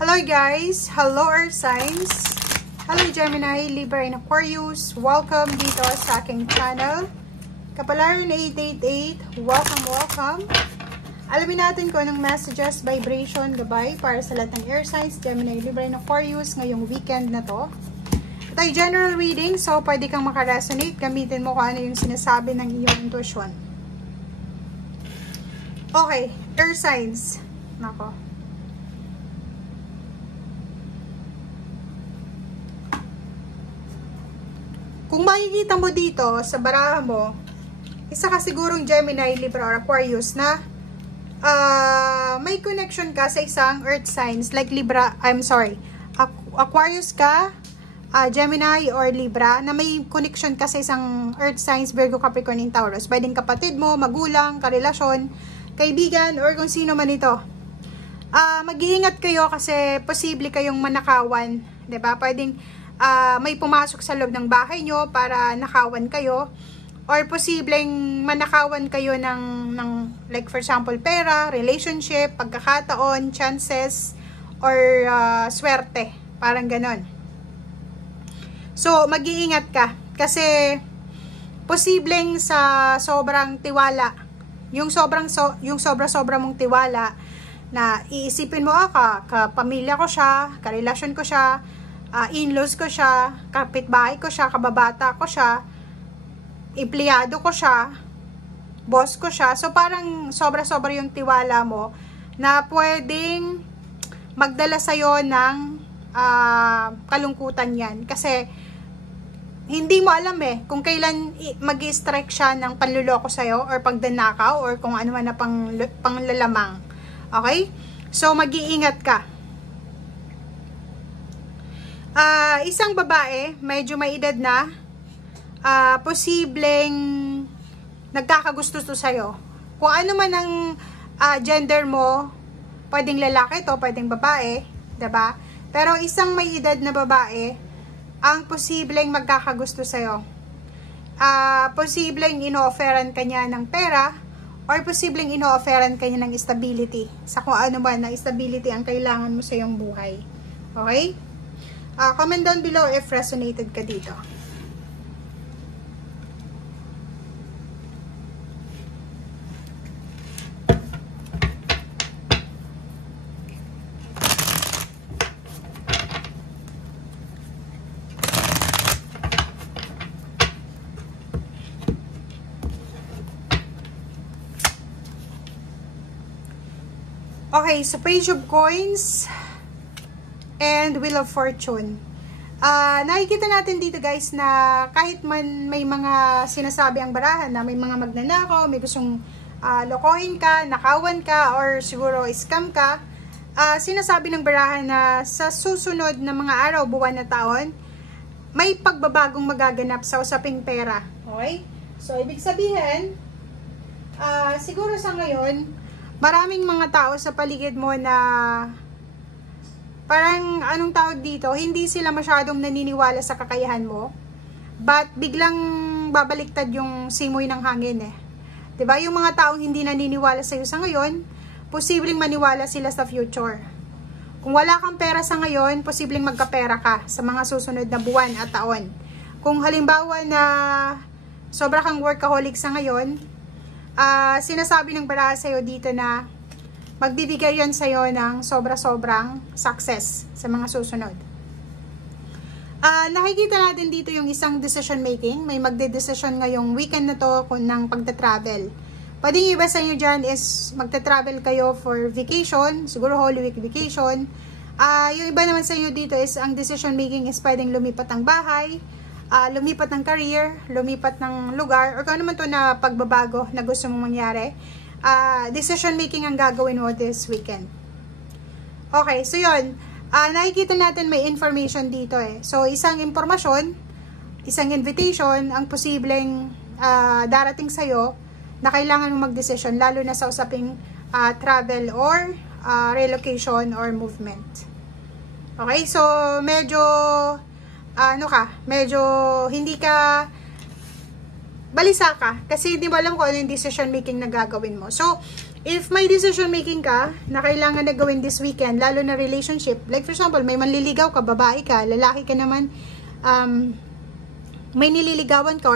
Hello guys! Hello Earth Signs! Hello Gemini, Libra, and Aquarius! Welcome dito sa aking channel. Kapalaran 888, welcome! Alamin natin kung anong messages, vibration, gabay para sa lahat ng Air Signs, Gemini, Libra, and Aquarius ngayong weekend na to. Ito ay general reading, so pwede kang makaresonate. Gamitin mo kung ano yung sinasabi ng iyong intuition. Okay, Air Signs. Nako. Kung makikita mo dito sa baraha mo, isa ka sigurong Gemini, Libra, or Aquarius na may connection ka sa isang earth signs like Libra, Aquarius ka, Gemini or Libra, na may connection ka sa isang earth signs, Virgo, Capricorn, and Taurus. Pwedeng kapatid mo, magulang, karelasyon, kaibigan, or kung sino man ito. Mag-iingat kayo kasi posible kayong manakawan, 'di ba? Pwedeng may pumasok sa loob ng bahay nyo para nakawan kayo, or posibleng manakawan kayo ng like for example pera, relationship, pagkakataon, chances, or swerte, parang ganon. So mag-iingat ka kasi posibleng sa sobrang tiwala, yung sobra mong tiwala na iisipin mo, kapamilya ko siya, karelasyon ko siya, in-laws ko siya, kapitbahay ko siya, kababata ko siya, empleyado ko siya, boss ko siya. So parang sobra-sobra yung tiwala mo na pwedeng magdala sa'yo ng kalungkutan yan. Kasi hindi mo alam kung kailan mag-strike siya ng panluloko sa'yo or pagdanakaw or kung ano man na panglalamang. Okay? So mag-iingat ka. Isang babae, medyo may edad na, posibleng nagkakagusto to sa'yo. Kung ano man ang gender mo, pwedeng lalaki to, pwedeng babae, diba? Pero isang may edad na babae, ang posibleng magkakagusto sa'yo. Posibleng ino-offeran ka niya ng pera, or posibleng ino-offeran ka niya ng stability. Sa kung ano man na stability ang kailangan mo sa iyong buhay. Okay? Comment down below if resonated ka dito. Okay, so Page of Coins and Wheel of Fortune. Nakikita natin dito guys na kahit man may mga sinasabi ang barahan na may mga magnanakaw, may gustong lokohin ka, nakawan ka, or siguro scam ka, sinasabi ng barahan na sa susunod na mga araw, buwan na taon, may pagbabagong magaganap sa usaping pera. Okay? So, ibig sabihin, siguro sa ngayon, maraming mga tao sa paligid mo na parang, anong tawag dito, hindi sila masyadong naniniwala sa kakayahan mo, but biglang babaliktad yung simoy ng hangin diba? Yung mga taong hindi naniniwala sa'yo sa ngayon, posibleng maniwala sila sa future. Kung wala kang pera sa ngayon, posibleng magkapera ka sa mga susunod na buwan at taon. Kung halimbawa na sobra kang workaholic sa ngayon, sinasabi ng baraha sa'yo dito na magbibigay yan sa'yo ng sobra-sobrang success sa mga susunod. Nakikita natin dito yung isang decision making. May magde-decision ngayong weekend na to ng pagta-travel. Pwedeng iba sa inyo dyan is magta-travel kayo for vacation, siguro Holy Week vacation. Yung iba naman sa inyo dito is ang decision making is pwedeng lumipat ng bahay, lumipat ng career, lumipat ng lugar, or kung ano man to na pagbabago na gusto mong mangyari. Decision making ang gagawin mo this weekend. Okay, so yun, nakikita natin may information dito So isang impormasyon, isang invitation ang posibleng darating sa'yo na kailangan mo mag-decision, lalo na sa usaping travel or relocation or movement. Okay, so medyo medyo hindi ka balisa ka kasi hindi mo alam kung ano yung decision making na gagawin mo. So, If may decision making ka na kailangan na gawin this weekend, lalo na relationship, like for example, may manliligaw ka, babae ka, lalaki ka naman, may nililigawan ka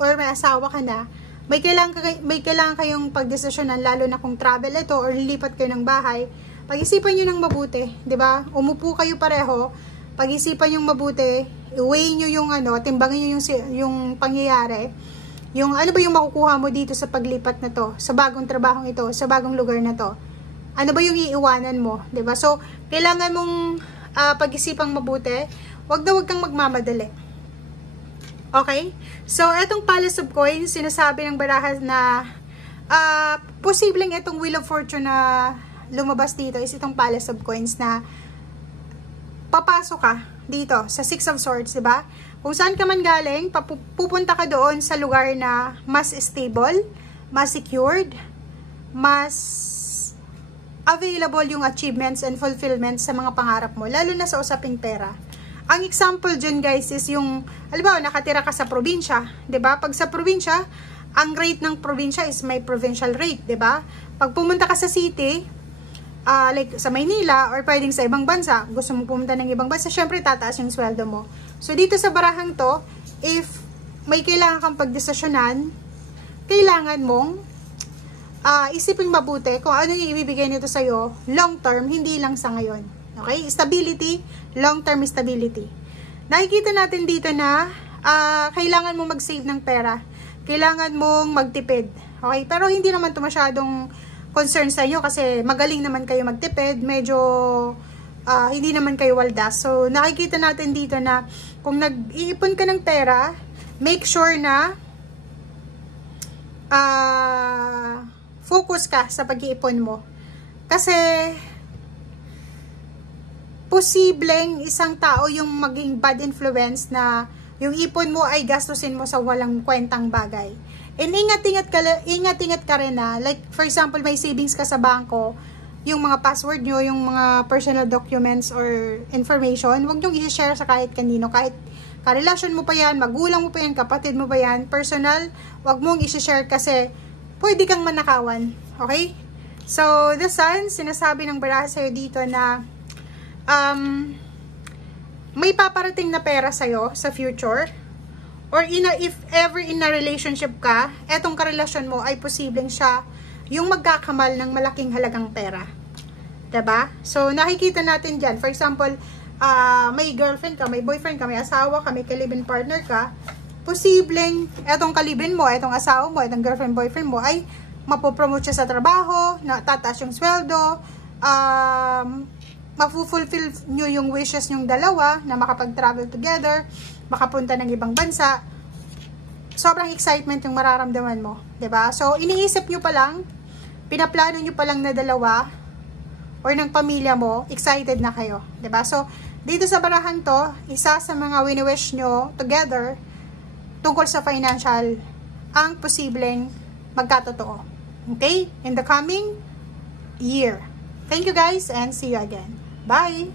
or may asawa ka na, may kailangan kayong pagdesisyonan, lalo na kung travel ito or lilipat kayo ng bahay, pag-isipan nyo ng mabuti, 'di ba? Umupo kayo pareho, pag-isipan nyo mabuti, i-weigh nyo yung timbangin nyo yung pangyayari. Yung ano ba yung makukuha mo dito sa paglipat na to, sa bagong trabahong ito, sa bagong lugar na to? Ano ba yung iiwanan mo, 'di ba? So, kailangan mong pag-isipang mabuti. Wag kang magmamadali. Okay? So, etong Palace of Coins, sinasabi ng baraha na posibleng itong Wheel of Fortune na lumabas dito is itong Palace of Coins na papasok ka dito sa Six of Swords, 'di ba? Kung saan ka man galing, pupunta ka doon sa lugar na mas stable, mas secured, mas available yung achievements and fulfillment sa mga pangarap mo, lalo na sa usaping pera. Ang example dyan guys is yung, halimbawa, nakatira ka sa probinsya, 'di ba? Pag sa probinsya, ang rate ng probinsya is may provincial rate, 'di ba? Pag pumunta ka sa city, like sa Maynila or pwedeng sa ibang bansa, gusto mo pumunta ng ibang bansa, syempre tataas yung sweldo mo. So dito sa barahang to, if may kailangan kang pagdesisyonan, kailangan mong isipin mabuti kung ano yung ibibigay nito sa'yo long term, hindi lang sa ngayon. Okay? Stability, long term stability. Nakikita natin dito na kailangan mong mag-save ng pera. Kailangan mong magtipid. Okay? Pero hindi naman ito masyadong concern sa inyo kasi magaling naman kayo magtipid, medyo hindi naman kayo waldas. So, nakikita natin dito na kung nag-iipon ka ng pera, make sure na focus ka sa pag-iipon mo. Kasi, posibleng isang tao yung maging bad influence na yung ipon mo ay gastusin mo sa walang kwentang bagay. And ingat-ingat ka rin na, like for example, may savings ka sa bangko, yung mga password nyo, yung mga personal documents or information, huwag nyong i-share sa kahit kanino, kahit karelasyon mo pa yan, magulang mo pa yan, kapatid mo pa yan, personal, huwag mong i-share kasi pwede kang manakawan. Okay? So, the Sun, sinasabi ng baraha sa'yo dito na may paparating na pera sa'yo sa future, or if ever in a relationship ka, etong karelasyon mo ay posibleng siya yung magkakamal ng malaking halagang pera. Diba? So, nakikita natin dyan. For example, may girlfriend ka, may boyfriend ka, may asawa ka, may kalibin partner ka, posibleng etong kalibin mo, etong asawa mo, etong girlfriend, boyfriend mo ay mapopromote siya sa trabaho, tataas yung sweldo, mafulfill nyo yung wishes nyong dalawa na makapag-travel together, makapunta ng ibang bansa. Sobrang excitement yung mararamdaman mo, 'di ba? So iniisip nyo pa lang, pinaplano nyo pa lang na dalawa or ng pamilya mo, excited na kayo, 'di ba? So dito sa barahan to, isa sa mga wini-wish nyo together tungkol sa financial ang posibleng magkatotoo. Okay? In the coming year. Thank you guys and see you again. Bye!